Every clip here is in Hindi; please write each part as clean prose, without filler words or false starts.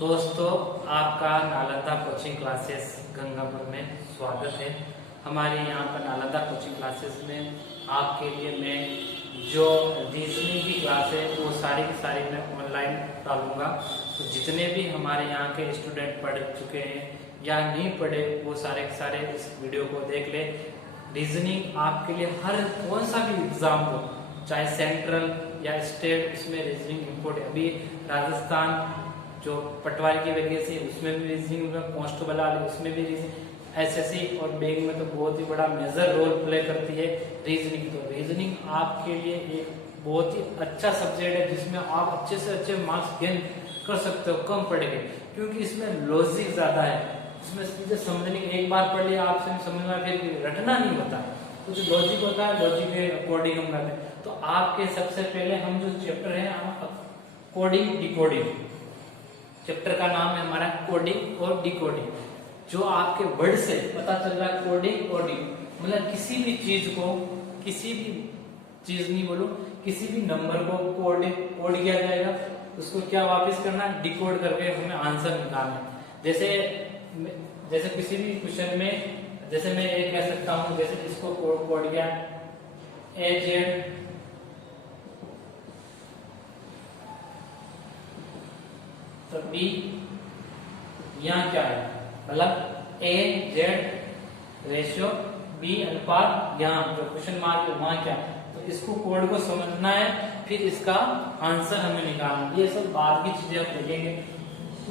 दोस्तों, आपका नालंदा कोचिंग क्लासेस गंगापुर में स्वागत है। हमारे यहाँ पर नालंदा कोचिंग क्लासेस में आपके लिए मैं जो रीजनिंग की क्लास है वो सारी की सारी मैं ऑनलाइन डालूंगा। तो जितने भी हमारे यहाँ के स्टूडेंट पढ़ चुके हैं या नहीं पढ़े वो सारे के सारे इस वीडियो को देख ले। रीजनिंग आपके लिए हर कौन सा भी एग्जाम हो, चाहे सेंट्रल या स्टेट, उसमें रीजनिंग इम्पोर्टेंट। अभी राजस्थान जो पटवारी की वैकेंसी है उसमें भी रीजनिंग में, कांस्टेबल वाले उसमें भी रीजनिंग, एसएससी और बैंक में तो बहुत ही बड़ा मेजर रोल प्ले करती है रीजनिंग। तो रीजनिंग आपके लिए एक बहुत ही अच्छा सब्जेक्ट है जिसमें आप अच्छे से अच्छे मार्क्स गेन कर सकते हो कम पढ़ के, क्योंकि इसमें लॉजिक ज्यादा है। इसमें सीधे समझने एक बार पढ़ लिया आपसे समझना, फिर रटना नहीं होता। तो जो लॉजिक होता है लॉजिक के अकॉर्डिंग हम करते हैं। तो आपके सबसे पहले हम जो चैप्टर है कोडिंग डिकोडिंग, चैप्टर का नाम है हमारा कोडिंग और डिकोडिंग। जो आपके वर्ड से पता चल रहा है कोडिंग और डिकोडिंग, मतलब किसी भी चीज नहीं बोलो, किसी भी नंबर को कोड किया जाएगा, उसको क्या वापस करना है, डिकोड करके हमें आंसर निकालना है। जैसे किसी भी क्वेश्चन में, जैसे मैं ये कह सकता हूं, जैसे इसको कोड किया AZ तो बी, यहाँ क्या है, मतलब AZ रेशियो बी अनुपात, यहाँ जो क्वेश्चन मार्क है वहां क्या है। तो इसको कोड को समझना है, फिर इसका आंसर हमें निकालना। ये सब बाद की चीजें हम देखेंगे।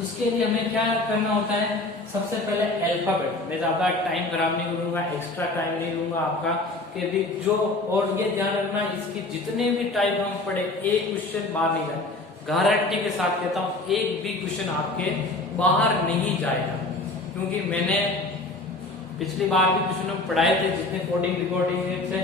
उसके लिए हमें क्या करना होता है, सबसे पहले अल्फाबेट। मैं ज्यादा टाइम खराब नहीं करूंगा, एक्स्ट्रा टाइम नहीं लूंगा आपका कि भी जो, और ये ध्यान रखना इसकी जितने भी टाइप हम पढ़े एक क्वेश्चन बाहर नहीं जाए। गारंटी के साथ कहता हूं एक भी क्वेश्चन आपके बाहर नहीं जाएगा, क्योंकि मैंने पिछली बार भी क्वेश्चन पढ़ाए थे जितने कोडिंग डिकोडिंग से,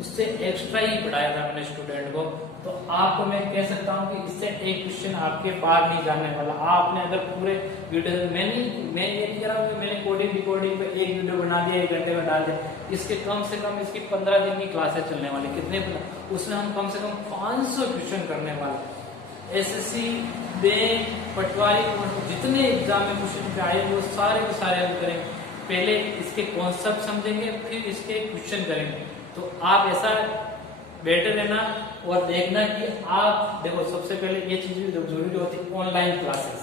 उससे एक्स्ट्रा ही पढ़ाया था मैंने स्टूडेंट को। तो आपको मैं कह सकता हूं कि इससे एक क्वेश्चन आपके बाहर नहीं जाने वाला। आपने अगर पूरे वीडियो, मैं ये नहीं कह रहा हूं कि मैंने कोडिंग डिकोडिंग पे एक वीडियो बना दिया, 1 घंटे में डाल दिया। इसके कम से कम इसकी 15 दिन की क्लासेस चलने वाली। कितने, उसमें हम कम से कम 500 क्वेश्चन करने वाले। एसएससी, बैंक, पटवारी, जितने एग्जाम में क्वेश्चन आए वो सारे के सारे हम करेंगे। पहले इसके कॉन्सेप्ट समझेंगे, फिर इसके क्वेश्चन करेंगे। तो आप ऐसा बेटर रहना और देखना कि आप देखो, सबसे पहले ये चीज भी जरूरी होती है, ऑनलाइन क्लासेस।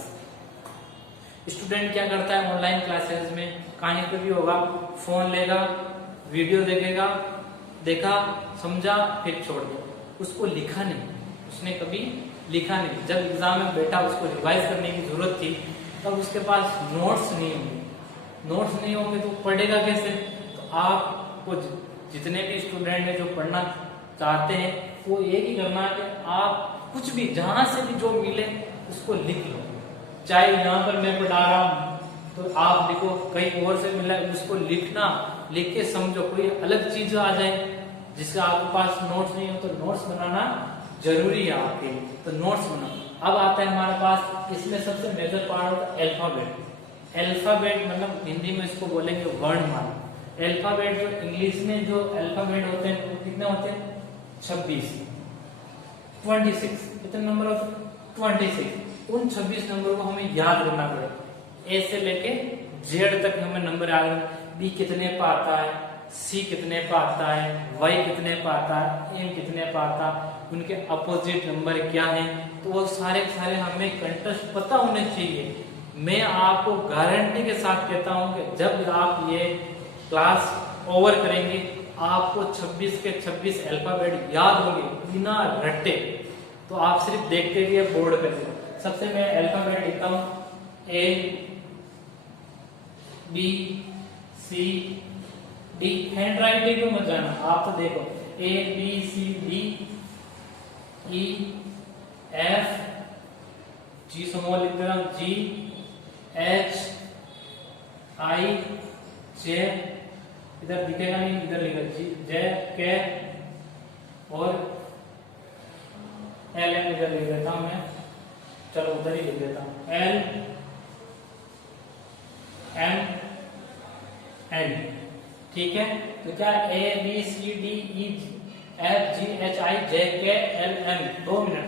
स्टूडेंट क्या करता है ऑनलाइन क्लासेस में, कहीं पे भी होगा, फोन लेगा, वीडियो देखेगा, देखा, समझा, फिर छोड़ दिया, उसको लिखा नहीं, उसने कभी लिखा नहीं। जब एग्जाम में बैठा उसको रिवाइज करने की जरूरत थी, तब उसके पास नोट्स नहीं होंगे तो पढ़ेगा कैसे। तो आपको जितने भी स्टूडेंट है जो पढ़ना चाहते हैं वो ये ही करना है कि आप कुछ भी जहां से भी जो मिले उसको लिख लो। चाहे यहाँ पर मैं पढ़ा रहा हूँ तो आप लिखो, कहीं और से मिला उसको लिखना, लिख के समझो। कोई अलग चीज आ जाए जिसका आपके पास नोट्स नहीं हो तो नोट्स बनाना जरूरी है आपके लिए, तो नोट्स बनाओ। अब आता है हमारे पास, इसमें सबसे मेजर पार्ट होता है अल्फाबेट। अल्फाबेट मतलब हिंदी में इसको बोलेंगे वर्णमाला। अल्फाबेट जो इंग्लिश में जो अल्फाबेट होते हैं वो कितने होते हैं, 26 कितने नंबर होते हैं, 26। उन 26 नंबर को हमें याद करना पड़ेगा। ए से लेके जेड तक हमें नंबर याद करना। बी कितने पे आता है, सी कितने पे आता है, वाई कितने पे आता है, एम कितने पे आता है, उनके अपोजिट नंबर क्या है। तो वो सारे हमें कंटेस्ट पता होने चाहिए। मैं आपको गारंटी के साथ कहता हूं कि जब आप ये क्लास ओवर करेंगे आपको 26 के 26 अल्फाबेट याद होंगे बिना रट्टे। तो आप सिर्फ देखते हुए बोर्ड करेंगे। सबसे मैं अल्फाबेट लिखता हूं, A B C D। Hand writing को मत जाना, आप तो देखो A B C D E F G small लिख दे रहा हूं, G H I J, इधर दिखेगा नहीं, इधर लिखा G J K और L M इधर लिख देता हूं मैं, चलो उधर ही लिख देता हूं, L M N। ठीक है, तो क्या A B C D E F G H I J K L M। 2 minute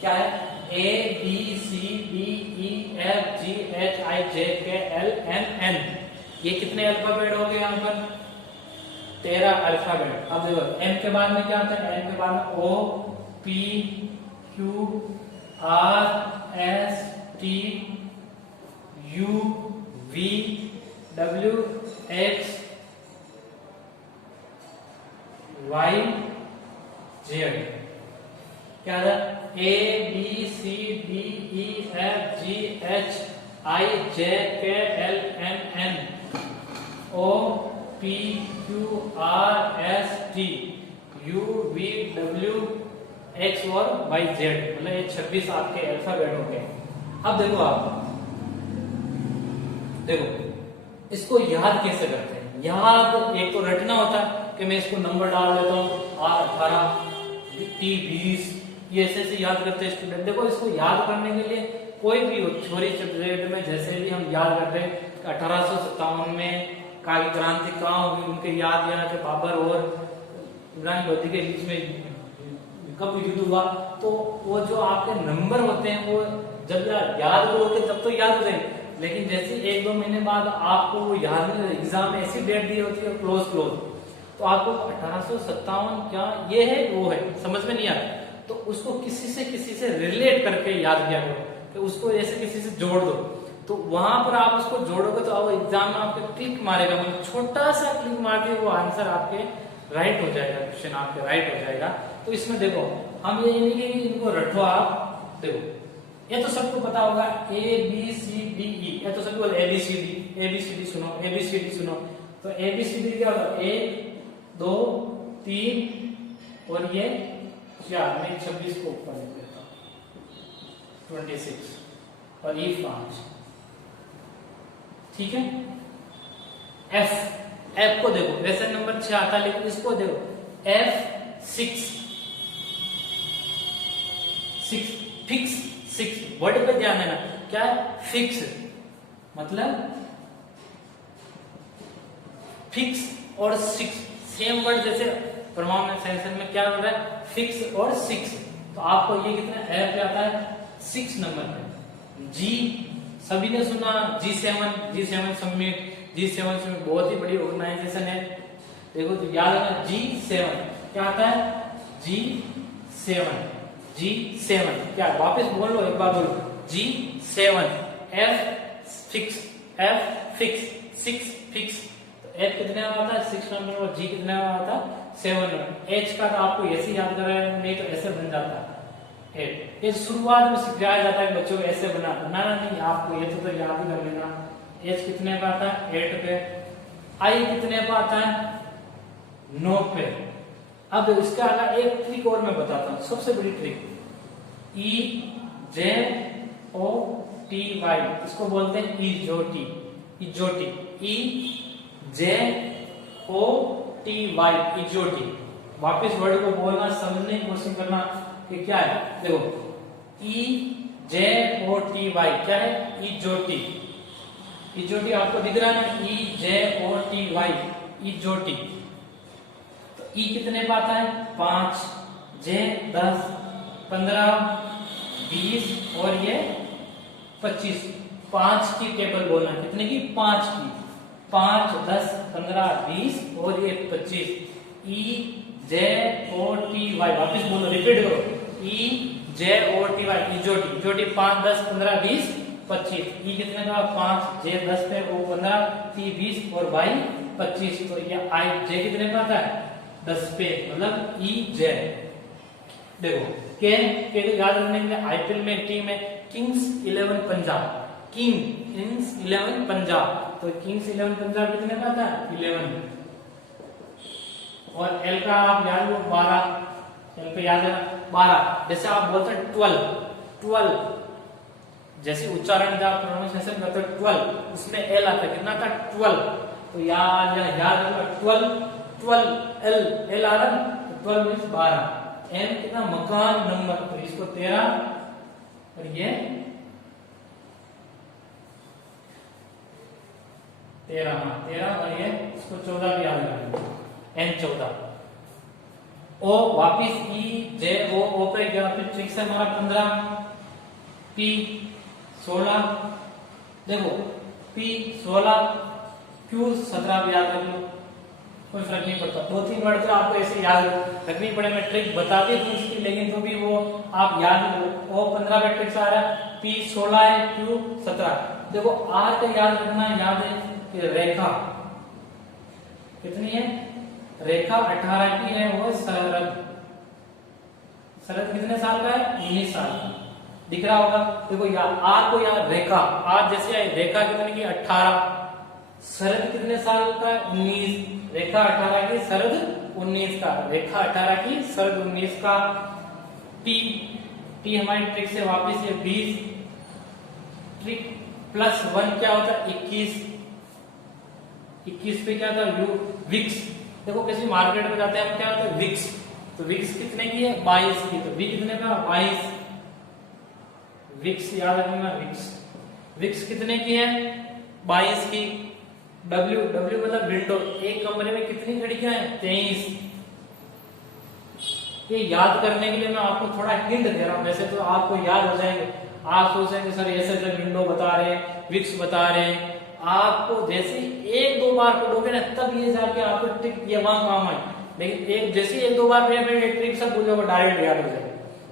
क्या है, A B C D E F G H I J K L M N, ये कितने अल्फाबेट हो गए यहाँ पर, 13 अल्फाबेट। अब देखो M के बाद में क्या आता है, M के बाद में O P Q R S T U V W X Y Z, क्या था, A B C D E F G H I J K L M N O P Q R S T U V W X और Y Z, मतलब ये 26 आपके अल्फाबेट हो गए। अब देखो आप देखो इसको याद कैसे करते हैं, याद एक तो रटना होता है कि मैं इसको नंबर डाल देता हूँ R18 T20, ये ऐसे याद करते हैं स्टूडेंट। देखो इसको याद करने के लिए कोई भी हो, थ्योरी सब्जेक्ट में जैसे भी हम याद करते हैं 1857 में काली क्रांति कहाँ हुई, उनके याद या कि बाबर और इब्राहिम लोधी के बीच में कब युद्ध हुआ, तो वो जो आपके नंबर होते हैं वो जब याद करोगे तब तो याद हो जाएंगे, लेकिन जैसे 1-2 महीने बाद आपको वो याद नहीं, एग्जाम में ऐसी डेट दी होती है क्लोज, तो आपको 1857 क्या ये है वो है समझ में नहीं आता, तो उसको किसी से रिलेट करके याद किया करो, कि उसको ऐसे किसी से जोड़ दो, तो वहां पर आप उसको जोड़ोगे तो अब एग्जाम में आपके क्लिक मारेगा, मतलब छोटा सा क्लिक मार के वो आंसर आपके राइट हो जाएगा, क्वेश्चन आपके राइट हो जाएगा। तो इसमें देखो हम ये नहीं कि इनको रटो, आप देखो ये तो सबको पता होगा A B C D E, ये तो सबको A B C D सुनो, A B C D सुनो, तो A B C D क्या होगा, 1 2 3 और ये 4, मैं 26 को ऊपर लिख देता हूँ 26 और ये 5, ठीक है। F को देखो वैसे नंबर 6 आता है, लेकिन इसको देखो F6 फिक्स 6, वर्ड पे ध्यान देना, क्या है फिक्स, मतलब फिक्स और 6 सेम वर्ड, जैसे परमानेंट सेंटेंस में क्या हो रहा है फिक्स और 6, तो आपको ये कितना F पे आता है 6 नंबर पे। G सभी ने सुना G7 समिट, G7 समिट बहुत ही बड़ी ऑर्गेनाइजेशन है, देखो तो याद रखना G7 क्या आता है, G7 क्या, वापस बोल लो एक बार बोलो, G7 F फिक्स 6 फिक्स, तो F कितने में आता है 6 नंबर और G कितने में आता है 7 नंबर। H का तो आपको ऐसे याद कर रहे हैं, नहीं तो ऐसे बन जाता है, ये शुरुआत में सिखाया जाता है बच्चों को ऐसे बनाना, नहीं आपको ये तो याद ही कर लेना। H कितने पे आता है 8 पे, I कितने पे आता है 9 पे। अब इसका अलावा एक ट्रिक और मैं बताता हूँ, सबसे बड़ी ट्रिक, EJOTY, इसको बोलते हैं इजोटी, इजोटी। वापस वर्ड को बोलना, समझने की कोशिश करना कि क्या है, देखो EJOTY क्या है, इजोटी आपको दिख रहा है ना, EJOTY इजोटी। तो E कितने पे आता है 5, J 10 15 20 और ये 25, 5 की टेबल बोलना, कितने की 5 की, 5 10 15 20 और ये 25, EJOTY, वापस बोलो रिपीट करो, EJOTY इजोटी 5 10 15 20 25, E कितने का 5, J 10 पे, O 15, T 20 और Y 25, तो ये I J कितने का आता है 10 पे, मतलब EJ। देखो के याद रखने के लिए IPL में टीम है किंग्स 11 पंजाब, किंग्स 11 पंजाब, तो किंग्स 11 पंजाब कितने का था 11, और L का आप याद लो 12, L पे याद है 12, जैसे आप बोलते हैं 12, जैसे उच्चारण जब प्रोनाउंसिएशन करते हैं 12, उसमें L आता है, कितना था 12, तो याद रखो 12 L आ रहा है, 12 मींस 12, M कितना मकान नंबर, तो इसको 13 और ये 13 और ये इसको 14 भी याद रखना, N 14। ओ वापिस ई जे ओ पे गया, फिर ट्रिक से हमारा 15, पी 16, देखो पी 16, क्यू 17 भी याद रख लो, कोई फर्क नहीं पड़ता। 2-3 वर्ड तो आपको ऐसे याद रखनी पड़े, मैं ट्रिक बता दी थी इसकी, लेकिन तो भी वो आप याद रखो। ओ 15 पे ट्रिक आ रहा है, पी 16 है, क्यू 17। देखो आर का याद रखना, याद है कि रेखा कितनी है, रेखा 18 की है, वो शरद, शरद कितने साल का है, 19 साल का, दिख रहा होगा। देखो यार आर को यार रेखा, आर जैसे रेखा कितने की 18, शरद कितने साल का, 19, रेखा 18 की, शरद 19 का, रेखा 18 की, शरद 19 का। टी, टी हमारी ट्रिक से वापस ये 20, ट्रिक प्लस 1 क्या होता है, 21, 21 पे क्या था, यू विक्स। देखो किसी मार्केट में जाते हैं हम, क्या होता है विक्स, तो विक्स कितने की है, 22 की, तो वी कितने का, 22, विक्स याद रखना, विक्स, विक्स कितने की है, 22 की। डब्ल्यू, डब्ल्यू मतलब विंडो, एक कमरे में कितनी खिड़कियां हैं, 23। ये याद करने के लिए मैं आपको थोड़ा हिंट दे रहा हूं, वैसे तो आपको याद हो जाएंगे। आप सोचेंगे सर ऐसे विंडो बता रहे हैं, विक्स बता रहे हैं, आपको जैसे 1-2 बार पढ़ोगे ना तब ये जाके आपको ट्रिक ये वहां काम आए, लेकिन एक जैसे 1-2 बार ये ट्रिक सब भूल जाओगे, डायरेक्ट याद हो जाएगा।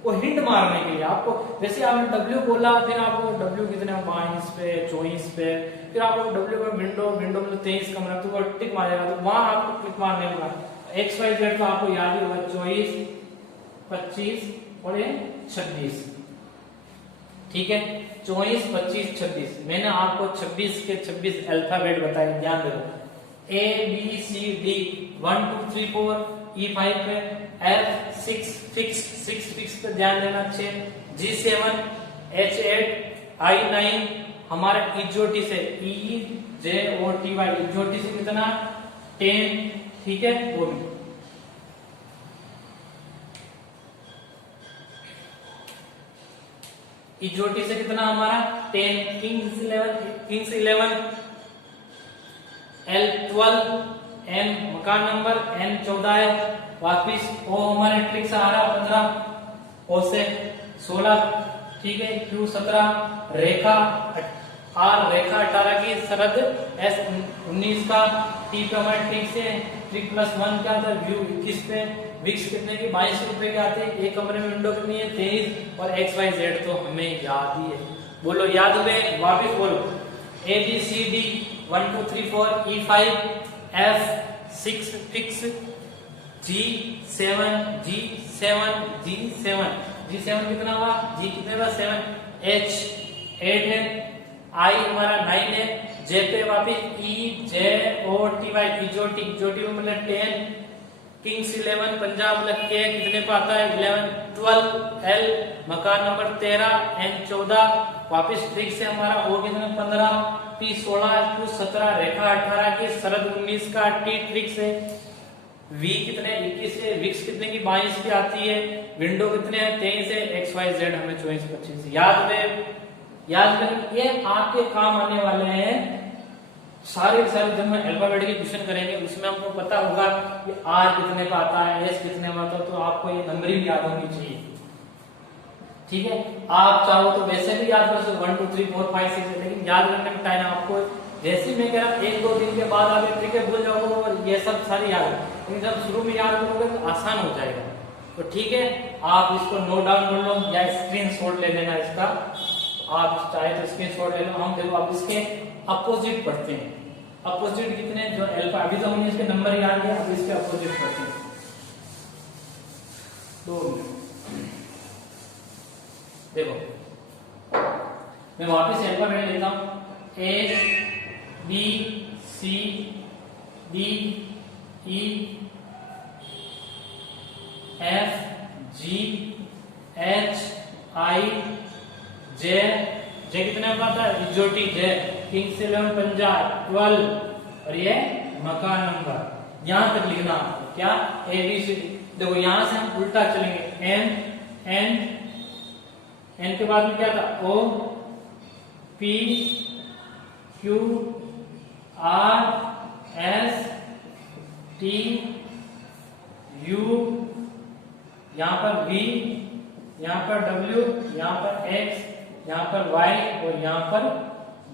वो हिंट मारने के लिए आपको, जैसे आपने डब्ल्यू बोला, फिर आपको डब्ल्यू कितने 22 पे, 24 पे, फिर आपको डब्ल्यू का विंडो, विंडो में 23 कमरा, तो वो टिक मारेगा, तो वहां आपको क्लिक मारने का। एक्स वाई जेड तो आपको याद ही होगा, 24, 25 और ये 26, ठीक है, 24, 25, 26। मैंने आपको 26 के 26 अल्फाबेट बताए, ध्यान देखो, ए बी सी डी, 1 2 3 4, E5 पे, F6 फिक्स, 6 फिक्स पे ध्यान देना, 6, G7, H8, I9, हमारा इजोटी से EJOTY, इजोटी से कितना 10, ठीक है, वो भी इजोटी से कितना हमारा 10, किंग्स 11, L12, N मकान नंबर, N14 है, वापिस ओ हमारे ट्रिक से आ रहा 15, ओ से 16, ठीक है, Q 17, रेखा R, रेखा 18 की, शरद S 19 का, T पे हमारे ट्रिक से ट्रिक प्लस 1 क्या था, व्यू 21 पे, विक्स कितने की 22 रुपए के आते हैं, एक कमरे में विंडो कितनी है 23, और एक्स वाई जेड तो हमें याद ही है। बोलो याद हुए, वापिस बोलो, A B C D 1 2 3 4, E5, F6 फिक्स, G7, G7 कितना हुआ, G कितने हुआ 7, H 8 है, I हमारा 9 है, J पे वापिस EJOTY, इजोटी मतलब 10, किंग्स 11, पंजाब मतलब के कितने पे आता है 11, 12, L मकान नंबर 13, N 14, वापिस ट्रिक से हमारा O कितने 15, P 16, Q 17, रेखा 18 की, शरद 19 का, T ट्रिक से, V कितने 21 है, विक्स कितने की 22 की आती है, विंडो कितने हैं 23 है, एक्स वाई जेड हमें 24 25 याद रहे। याद करें, ये आपके काम आने वाले हैं सारे जब हम अल्फाबेट के क्वेश्चन करेंगे उसमें हमको पता होगा कि आर कितने का आता है, एस कितने का आता है, तो आपको ये नंबरिंग याद होनी चाहिए, ठीक है। आप चाहो तो वैसे भी याद कर सकते 1 2 3 4 5 6, लेकिन याद करने में टाइम आपको, जैसे मैं कह रहा 1-2 दिन के बाद आप ट्रिक भूल जाओगे और ये सब सारी याद है, लेकिन जब शुरू में याद करोगे तो आसान हो जाएगा। तो ठीक है, आप इसको नोट डाउन कर लो या स्क्रीनशॉट ले लेना इसका, आप चाहे तो स्क्रीनशॉट ले लो। हम देखो अब इसके अपोजिट पढ़ते हैं, अपोजिट कितने जो अल्फा, अभी तो हमने इसके नंबर याद किया, अब इसके अपोजिट पढ़ते हैं। 2 मिनट देखो, मैं वापस अल्फाबेट लेता हूं, A B C D E F G H I J, J कितने का आता है इजोटी जे, किंग्स 11 पंजाब 12, और ये मकान नंबर, यहां तक लिखना क्या ए बी सी डी। देखो यहां से हम उल्टा चलेंगे, एन एन एन के बाद में क्या था, O P Q R S T U यहाँ पर v, यहाँ पर w, यहाँ पर x, यहाँ पर y और यहाँ पर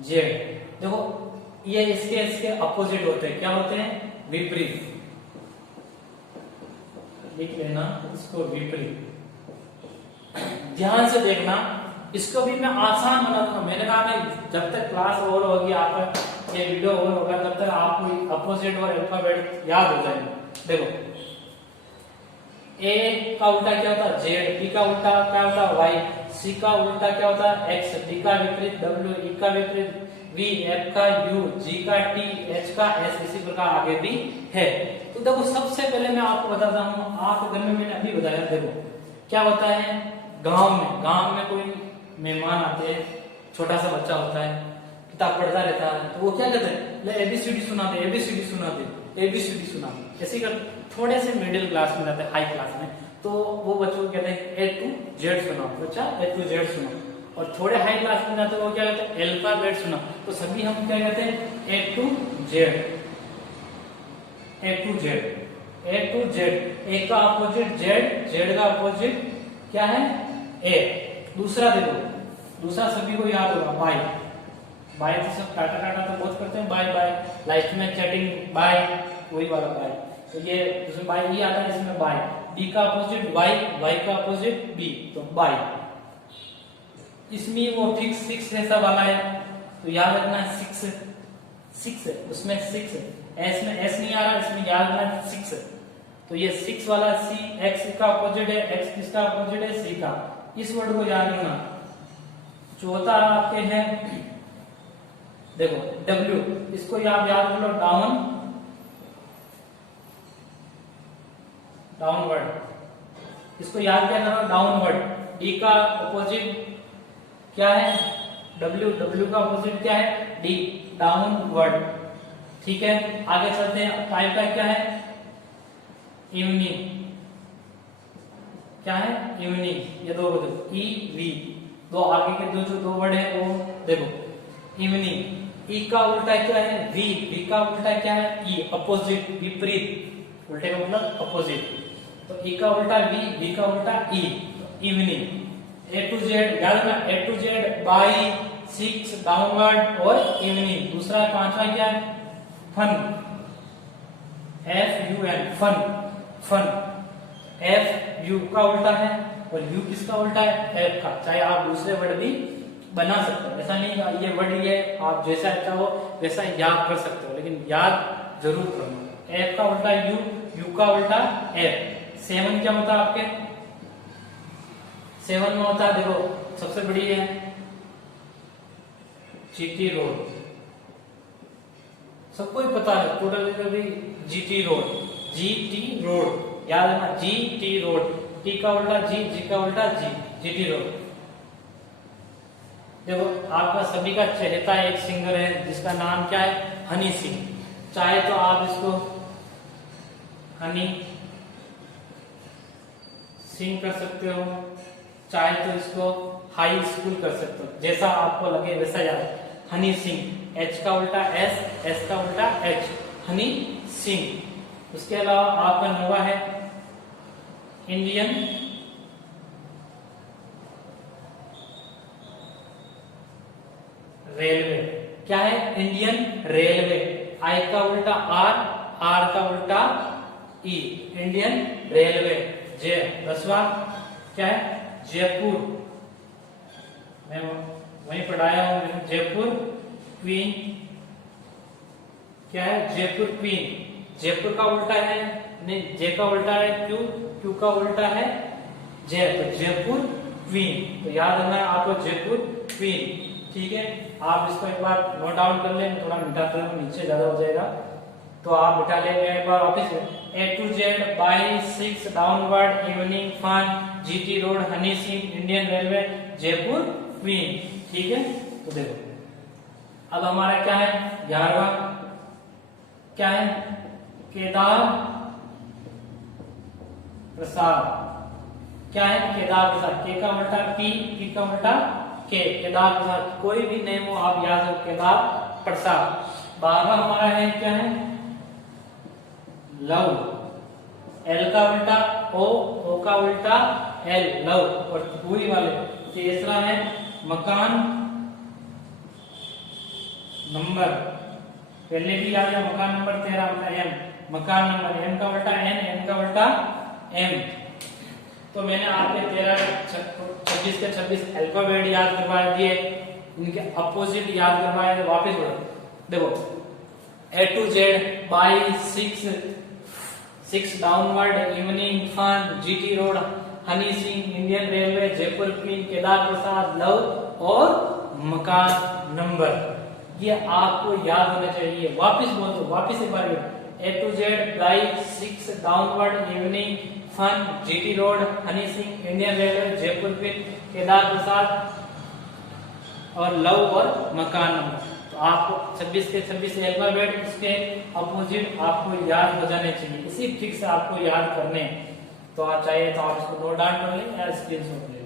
z। देखो ये इसके अपोजिट होते हैं। क्या होते हैं? विपरीत। लिख लेना इसको विपरीत। ध्यान से देखना, इसको भी मैं आसान बना दूंगा। मैंने कहा कि जब तक क्लास ओवर होगी, आपका ये वीडियो ओवर होगा, तब तक आपको अपोजिट और अल्फाबेट याद हो जाएंगे। देखो ए का उल्टा क्या होता है? जेड, बी का उल्टा क्या होता है? वाई, सी का उल्टा क्या होता है? एक्स, डी का विपरीत डब्ल्यू, ई का विपरीत वी, एफ का यू, जी का टी, एच का एस, इसी प्रकार आगे भी है। तो देखो सबसे पहले मैं आपको बताता हूँ, आपके घर में मैंने अभी बताया। देखो क्या होता है, गांव में कोई मेहमान आते हैं, छोटा सा बच्चा होता है, किताब पढ़ता रहता है, तो वो क्या कहते हैं? ले एबीसीडी सुना दे, एबीसीडी सुना दे, एबीसीडी सुना। ऐसे कर थोड़े से मिडिल क्लास में जाते हैं, हाई क्लास में, तो वो बच्चों को कहते हैं ए टू जेड सुनाओ, बच्चा ए टू जेड सुनाओ। और थोड़े हाई क्लास में जाते हैं, वो क्या कहते हैं? अल्फाबेट सुनाओ। तो सभी हम क्या कहते हैं? A to Z, A to Z, A to Z. A का अपोजिट जेड, जेड का अपोजिट क्या है? ए। दूसरा देखो, दूसरा सभी को याद होगा, बाय। बाय तो सब टाटा टाटा तो बहुत करते हैं, बाय बाय, लाइफ में चैटिंग बाय, वही वाला बाय। तो ये इसमें बाय ये आता है, इसमें बाय। बी का अपोजिट वाई, वाई का अपोजिट बी, तो बाय। इसमें वो फिक्स सिक्स ऐसा वाला है, तो याद रखना है सिक्स, सिक्स है उसमें, सिक्स एस में एस नहीं आ रहा, इसमें याद रखना है सिक्स। तो ये सिक्स वाला सी, एक्स का अपोजिट है, एक्स किसका अपोजिट है? सी का। इस वर्ड को याद रखना। चौथा आपके है देखो डब्ल्यू, इसको आप याद कर लो, डाउन, डाउनवर्ड। इसको याद क्या करो? डाउनवर्ड। डी का अपोजिट क्या है? डब्ल्यू, डब्ल्यू का अपोजिट क्या है? D, downward. ठीक है, आगे चलते हैं। फाइव का क्या है? इवनिंग। क्या है? इवनिंग। ये दो ई वी, दो आगे के जो दो वर्ड है वो देखो, इवनिंग। ई का उल्टा क्या है? वी, वी का उल्टा क्या है? ई, अपोजिट, विपरीत। उल्टे का मतलब अपोजिट। तो ई का उल्टा वी, वी का उल्टा E, evening. A to Z याद रखना, A to Z, by, six, downward और इवनिंग। दूसरा पांचवा क्या है? Fun, F U N, fun, fun. F U का उल्टा है और यू किसका उल्टा है? एफ का। चाहे आप दूसरे वर्ड भी बना सकते हो, ऐसा नहीं ये वर्ड ये आप जैसा अच्छा हो वैसा याद कर सकते हो, लेकिन याद जरूर करना। एफ का उल्टा यू, यू का उल्टा एफ। सेवन क्या होता है आपके? सेवन में होता है देखो सबसे बड़ी है जीटी रोड, सबको ही पता है, total GT road, GT road याद है ना, जीटी रोड। टी का उल्टा जी, जी का उल्टा जी, जीटी रोड। देखो आपका सभी का चहेता एक सिंगर है जिसका नाम क्या है? हनी सिंह। चाहे तो आप इसको हनी सिंह कर सकते हो, चाहे तो इसको हाई स्कूल कर सकते हो, जैसा आपको लगे वैसा याद। हनी सिंह, एच का उल्टा एस, एस का उल्टा एच, हनी सिंह। उसके अलावा आपका नोवा है इंडियन रेलवे। क्या है? Indian railway. आई का उल्टा आर, आर का उल्टा ई, इंडियन रेलवे। जे, दसवां क्या है? जयपुर। मैं वहीं पढ़ाया हूं, जयपुर क्वीन। क्या है? जयपुर क्वीन। जयपुर का उल्टा है नहीं, जे का उल्टा है क्यू, क्यू का उल्टा है जय, तो जयपुर क्वीन। तो याद रखना है आपको जयपुर क्वीन। ठीक है, आप इसको एक बार नोट डाउन कर लें, थोड़ा मिटा कर नीचे ज्यादा हो जाएगा तो आप मिटा लेंगे एक बार वापिस। A to Z, by, six, downward, evening, fun, GT road, Honey Singh, Indian railway, Jaipur queen. ठीक है, तो देखो अब हमारा क्या है? 11वां क्या है? केदार प्रसाद। क्या है? केदार प्रसाद। के का उल्टा पी, पी का उल्टा के, केदार प्रसाद। कोई भी नेम हो आप याद रखो, केदार प्रसाद। 12वां हमारा है क्या है? लव। एल का उल्टा ओ का उल्टा एल, लव। और पूरी वाले तीसरा है मकान नंबर, पहले भी आ गया मकान नंबर 13 एम, मकान नंबर एम का उल्टा एन, एन का उल्टा एम। तो मैंने आपके 26 के 26 अल्फाबेट याद करवा दिए, इनके अपोजिट याद करवाए। तो वापस देखो A to Z, by, 6 downward, evening, fun, GT road, Honey Singh, Indian railway, Jaipur queen, Kedar Prasad, love और मकान नंबर। ये आपको याद होना चाहिए। वापस बोल दो, वापस एक बार A to Z, by, 6 downward, evening, fun, GT road, Honey Singh, Indian railway, Jaipur queen, Kedar Prasad और लव और मकान नंबर। तो आपको 26 के 26 अल्फाबेट इसके अपोजिट आपको याद हो जाने चाहिए, इसी ट्रिक से आपको याद करने। तो आप चाहिए तो आप इसको नोट डाउन कर लें या स्क्रीनशॉट ले।